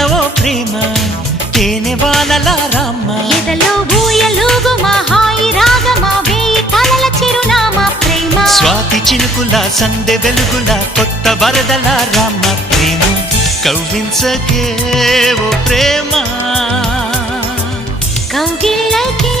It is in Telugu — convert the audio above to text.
తెచ్చావో ప్రేమ తేనె వానల రామ్మ ఎదలో ఊయలుగు హాయి రాగమా వేయి కలల చిరునామా ప్రేమ స్వాతి చినుకుల సందె వెలుగుల కొత్త వరదల రామ్మ ప్రేమ కవ్వించకే ఓ ప్రేమ కౌగిళ్ళకే